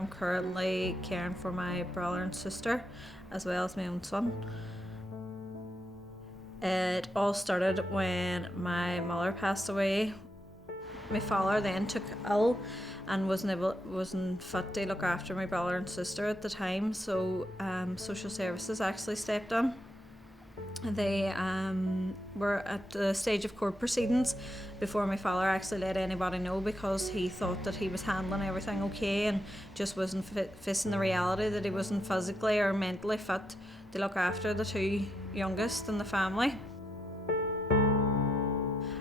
I'm currently caring for my brother and sister as well as my own son. It all started when my mother passed away. My father then took ill and wasn't fit to look after my brother and sister at the time, so social services actually stepped in. They were at the stage of court proceedings before my father actually let anybody know, because he thought that he was handling everything okay and just wasn't facing the reality that he wasn't physically or mentally fit to look after the two youngest in the family.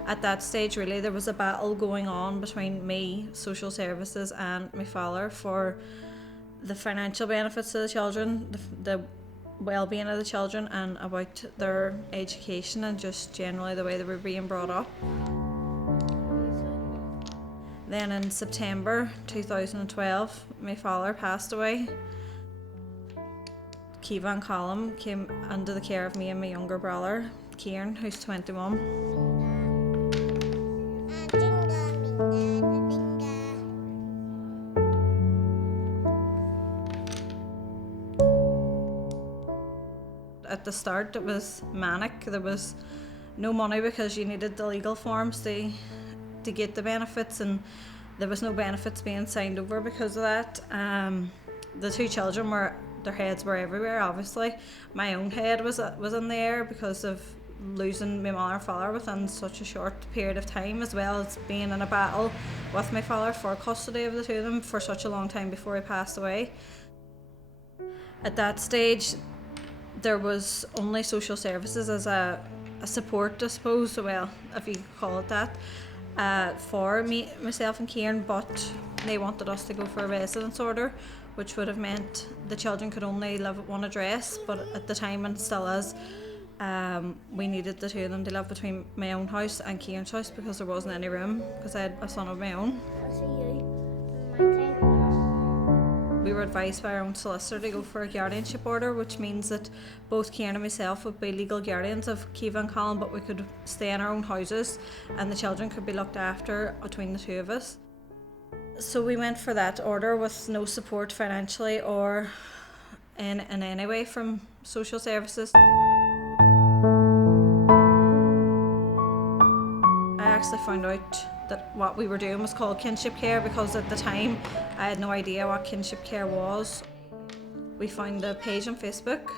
At that stage, really, there was a battle going on between me, social services, and my father for the financial benefits of the children, the well-being of the children, and about their education and just generally the way they were being brought up. Then in September 2012, my father passed away. Kiva and Colin came under the care of me and my younger brother, Kiera, who's 21. At the start it was manic. There was no money because you needed the legal forms to get the benefits, and there was no benefits being signed over because of that. The two children their heads were everywhere, obviously. My own head was in the air because of losing my mother and father within such a short period of time, as well as being in a battle with my father for custody of the two of them for such a long time before he passed away. At that stage, there was only social services as a support, I suppose, well, if you could call it that, for myself and Kiera, but they wanted us to go for a residence order, which would have meant the children could only live at one address, but at the time, and still is, we needed the two of them to live between my own house and Kiera's house because there wasn't any room, because I had a son of my own. We were advised by our own solicitor to go for a guardianship order, which means that both Kiera and myself would be legal guardians of Kiva and Colin, but we could stay in our own houses and the children could be looked after between the two of us. So we went for that order with no support financially or in any way from social services. I actually found out that what we were doing was called Kinship Care, because at the time I had no idea what Kinship Care was. We found the page on Facebook,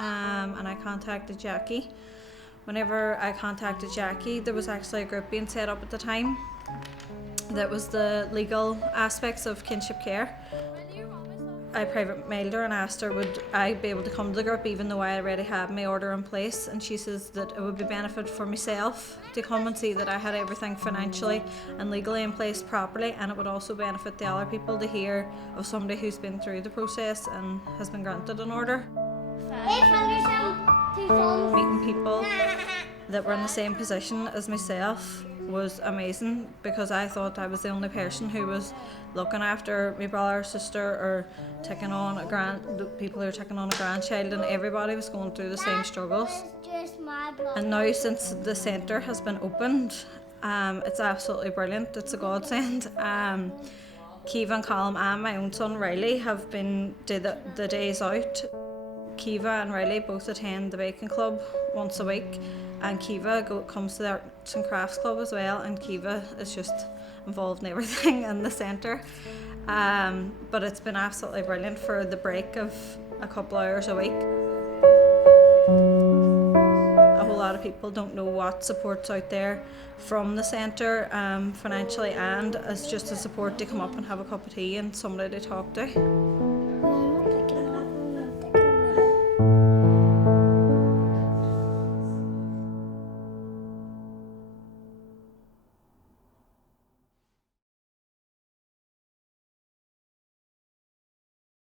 and I contacted Jackie. Whenever I contacted Jackie, there was actually a group being set up at the time that was the legal aspects of Kinship Care. I private mailed her and asked her would I be able to come to the group even though I already had my order in place, and she says that it would be benefit for myself to come and see that I had everything financially and legally in place properly, and it would also benefit the other people to hear of somebody who's been through the process and has been granted an order. Meeting people that were in the same position as myself was amazing, because I thought I was the only person who was looking after my brother or sister or taking on people who were taking on a grandchild, and everybody was going through the same struggles. And now since the centre has been opened, it's absolutely brilliant. It's a godsend. Kiva and Colin and my own son Riley have been the days out. Kiva and Riley both attend the baking club once a week, and Kiva comes to the Arts and Crafts Club as well, and Kiva is just involved in everything in the centre. But it's been absolutely brilliant for the break of a couple hours a week. A whole lot of people don't know what support's out there from the centre, financially and as just a support to come up and have a cup of tea and somebody to talk to.